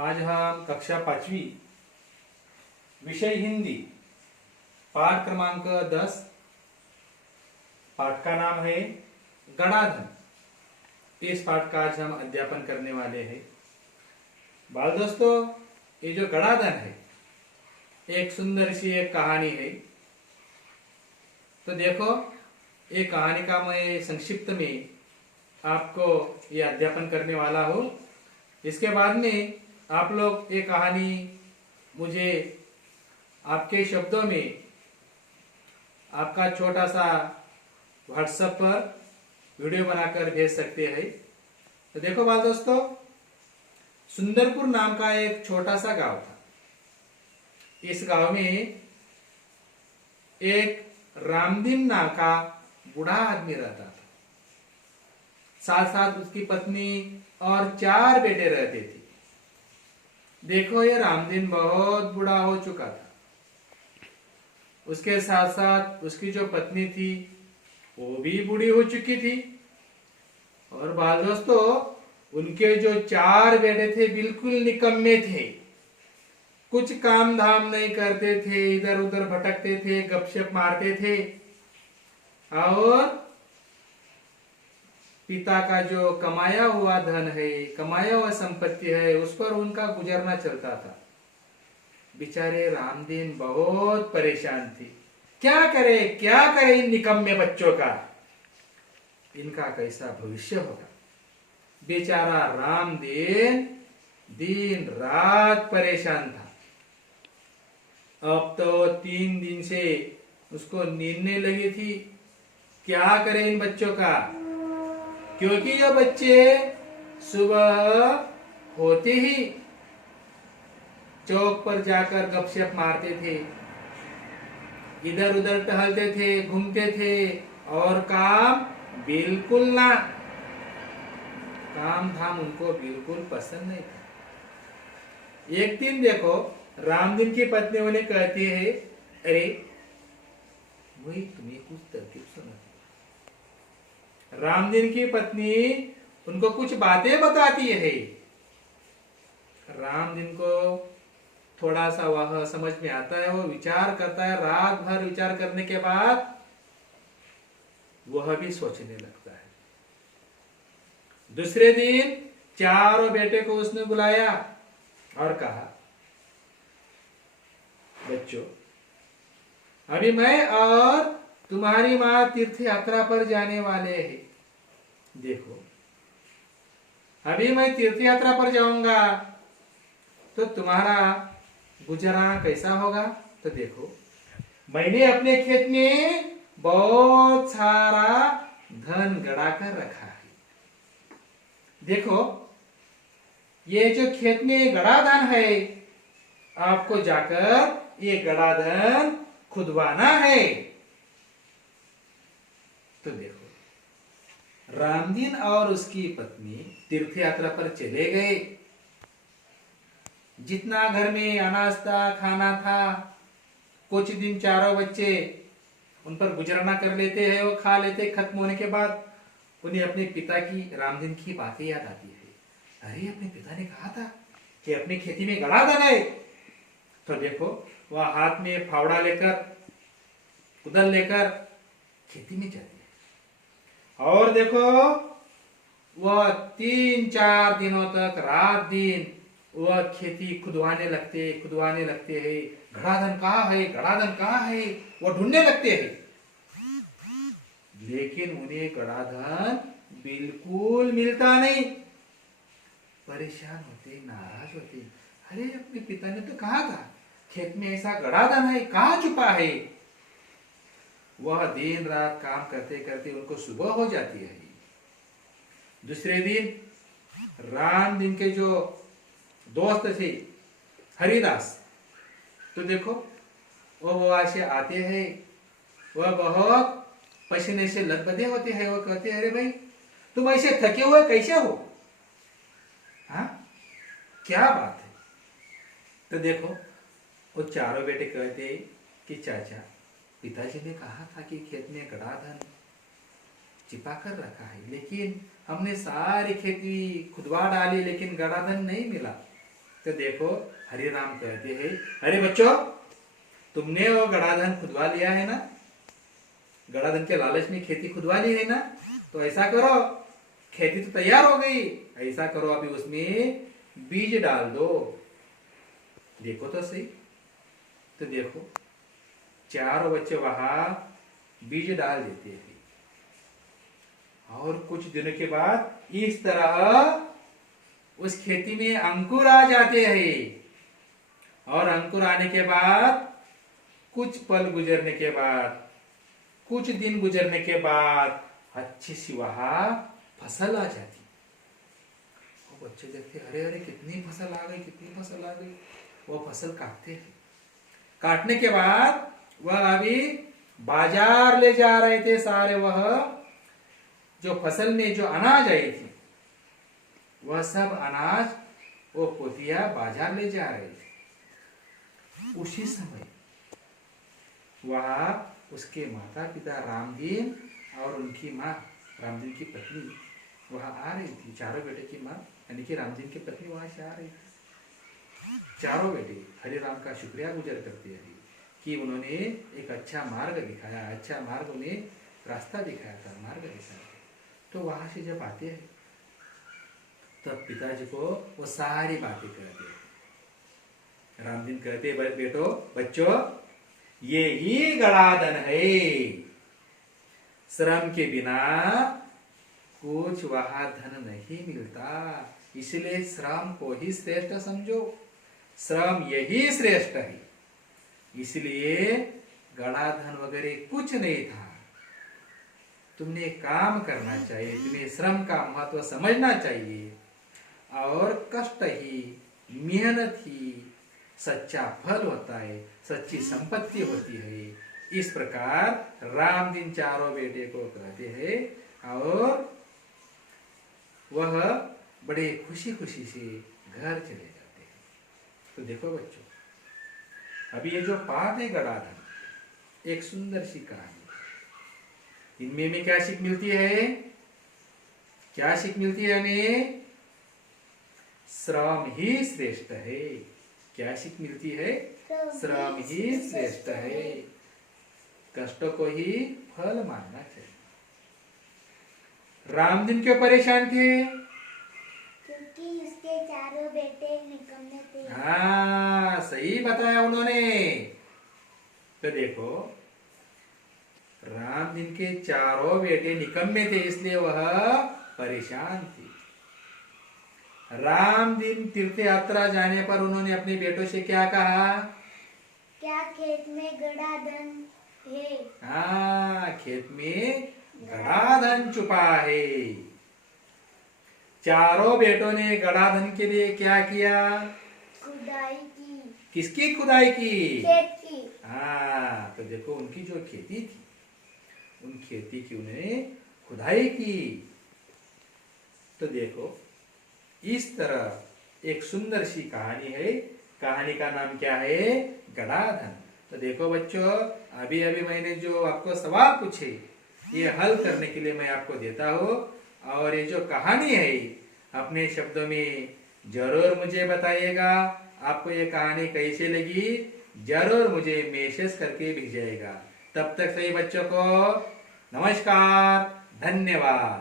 आज हम कक्षा 5वीं विषय हिंदी पाठ क्रमांक 10। पाठ का नाम है गणाधन। इस पाठ का आज हम अध्यापन करने वाले हैं। बाल दोस्तों, ये जो गणाधन है एक सुंदर सी एक कहानी है। तो देखो, ये कहानी का मैं संक्षिप्त में आपको ये अध्यापन करने वाला हूँ। इसके बाद में आप लोग ये कहानी मुझे आपके शब्दों में आपका छोटा सा व्हाट्सएप पर वीडियो बनाकर भेज सकते हैं। तो देखो बाल दोस्तों, सुंदरपुर नाम का एक छोटा सा गांव था। इस गांव में एक रामदीन नाम का बूढ़ा आदमी रहता था। साथ साथ उसकी पत्नी और 4 बेटे रहते थे। देखो, ये रामदीन बहुत बूढ़ा हो चुका था। उसके साथ साथ उसकी जो पत्नी थी वो भी बूढ़ी हो चुकी थी। और बाल दोस्तों, उनके जो 4 बेटे थे बिल्कुल निकम्मे थे। कुछ काम धाम नहीं करते थे, इधर उधर भटकते थे, गपशप मारते थे। और पिता का जो कमाया हुआ धन है, कमाया हुआ संपत्ति है, उस पर उनका गुजरना चलता था। बेचारे रामदीन बहुत परेशान थे। क्या करे इन निकम्मे बच्चों का, इनका कैसा भविष्य होगा। बेचारा रामदीन दिन रात परेशान था। अब तो 3 दिन से उसको नींद नहीं लगी थी। क्या करे इन बच्चों का, क्योंकि ये बच्चे सुबह होते ही चौक पर जाकर गपशप मारते थे, इधर उधर टहलते थे, घूमते थे, और काम बिल्कुल ना। काम धाम उनको बिल्कुल पसंद नहीं था। एक दिन देखो, रामदीन की पत्नी उन्हें कहती है, अरे वही तुम्हें कुछ तरकीब सुना। रामदीन की पत्नी उनको कुछ बातें बताती है। रामदीन को थोड़ा सा वह समझ में आता है, वो विचार करता है। रात भर विचार करने के बाद वह भी सोचने लगता है। दूसरे दिन 4 बेटे को उसने बुलाया और कहा, बच्चों, अभी मैं और तुम्हारी मां तीर्थ यात्रा पर जाने वाले हैं। देखो, अभी मैं तीर्थ यात्रा पर जाऊंगा तो तुम्हारा गुजारा कैसा होगा। तो देखो, मैंने अपने खेत में बहुत सारा धन गड़ा कर रखा है। देखो, ये जो खेत में गड़ा धन है, आपको जाकर ये गड़ा धन खुदवाना है। तो देखो, रामदीन और उसकी पत्नी तीर्थ यात्रा पर चले गए। जितना घर में अनाज था, खाना था, कुछ दिन 4 बच्चे उन पर गुजरना कर लेते हैं, वो खा लेते। खत्म होने के बाद उन्हें अपने पिता की, रामदीन की बातें याद आती है। अरे, अपने पिता ने कहा था कि अपनी खेती में गड़ा धन है। तो देखो, वह हाथ में फावड़ा लेकर, कुदाल लेकर खेती में जाती है। और देखो, वह 3-4 दिनों तक रात दिन वह खेती खुदवाने लगते हैं। गड़ाधन कहाँ है, वह ढूंढने लगते हैं। लेकिन उन्हें गड़ाधन बिल्कुल मिलता नहीं। परेशान होते, नाराज होते। अरे, अपने पिता ने तो कहा था खेत में ऐसा गड़ाधन है, कहाँ छुपा है। वह दिन रात काम करते करते उनको सुबह हो जाती है। दूसरे दिन रामदीन के जो दोस्त थे हरिदास, तो देखो, वो वहां से आते हैं। वह बहुत पसीने से लथपथे होते हैं। वो कहते हैं, अरे भाई, तुम ऐसे थके हुए कैसे हो? हाँ, क्या बात है? तो देखो, वो 4 बेटे कहते कि चाचा, पिताजी ने कहा था कि खेत में गड़ा धन छिपा कर रखा है, लेकिन हमने सारी खेती खुदवा डाली, लेकिन गड़ा धन नहीं मिला। तो देखो हरि राम कहते हैं, अरे बच्चों, तुमने वो गड़ाधन खुदवा लिया है ना, गड़ाधन के लालच में खेती खुदवा ली है ना, तो ऐसा करो, खेती तो तैयार हो गई, ऐसा करो अभी उसमें बीज डाल दो। देखो तो सही, तो देखो चारों बच्चे वहां बीज डाल देते हैं और कुछ दिनों के बाद इस तरह उस खेती में अंकुर आ जाते हैं और अंकुर आने के बाद कुछ पल गुजरने के बाद, कुछ दिन गुजरने के बाद अच्छी सी वहां फसल आ जाती। वो बच्चे देखते, अरे अरे कितनी फसल आ गई, कितनी फसल आ गई। वो फसल काटते हैं, काटने के बाद वह अभी बाजार ले जा रहे थे सारे, वह जो फसल में जो अनाज आई थी वह सब अनाज वो पोतिया बाजार ले जा रहे थे। उसी समय वह उसके माता पिता रामदीन और उनकी माँ, रामदीन की पत्नी वह आ रही थी। चारों बेटे की माँ यानी कि रामदीन की पत्नी वहां से आ रही थी। चारों बेटे हरि राम का शुक्रिया गुजर करते हैं कि उन्होंने एक अच्छा मार्ग दिखाया, अच्छा मार्ग उन्हें रास्ता दिखाया था, मार्ग दिखाया। तो वहां से जब आते हैं तब पिताजी को वो सारी बातें कहते हैं। रामदीन कहते, बेटो बच्चों, ये ही गड़ाधन है, श्रम के बिना कुछ वहां धन नहीं मिलता, इसलिए श्रम को ही श्रेष्ठ समझो, श्रम यही श्रेष्ठ है। इसलिए गड़ाधन वगैरह कुछ नहीं था, तुमने काम करना चाहिए, तुम्हें श्रम का महत्व समझना चाहिए और कष्ट ही, मेहनत ही सच्चा फल होता है, सच्ची संपत्ति होती है। इस प्रकार रामदीन चारों बेटे को कहते हैं और वह बड़े खुशी खुशी से घर चले जाते हैं। तो देखो बच्चों, अभी ये जो पाठ है गड़ाधन, एक सुंदर सी कहानी, इनमें में क्या सीख मिलती है, क्या सीख मिलती है हमें? श्रम ही श्रेष्ठ है। क्या सीख मिलती है? श्रम ही श्रेष्ठ है, कष्ट को ही फल मानना चाहिए। रामदीन क्यों परेशान थे? क्योंकि उसके चारों बेटे निकम्मे थे। हाँ, सही बताया उन्होंने। तो देखो, रामदीन के चारों बेटे निकम्मे थे, इसलिए वह परेशान थे। रामदीन तीर्थ यात्रा जाने पर उन्होंने अपने बेटों से क्या कहा? क्या खेत में गड़ाधन है? हाँ, खेत में गड़ाधन छुपा है। चारों बेटों ने गड़ाधन के लिए क्या किया? खुदाई की। किसकी खुदाई की? खेत की। हाँ, तो देखो उनकी जो खेती थी, उन खेती की उन्होंने खुदाई की। तो देखो, इस तरह एक सुंदर सी कहानी है। कहानी का नाम क्या है? गड़ाधन। तो देखो बच्चों, अभी अभी मैंने जो आपको सवाल पूछे, ये हल करने के लिए मैं आपको देता हूँ, और ये जो कहानी है अपने शब्दों में जरूर मुझे बताइएगा। आपको ये कहानी कैसे लगी जरूर मुझे मैसेज करके भेजिएगा। तब तक सही बच्चों को नमस्कार, धन्यवाद।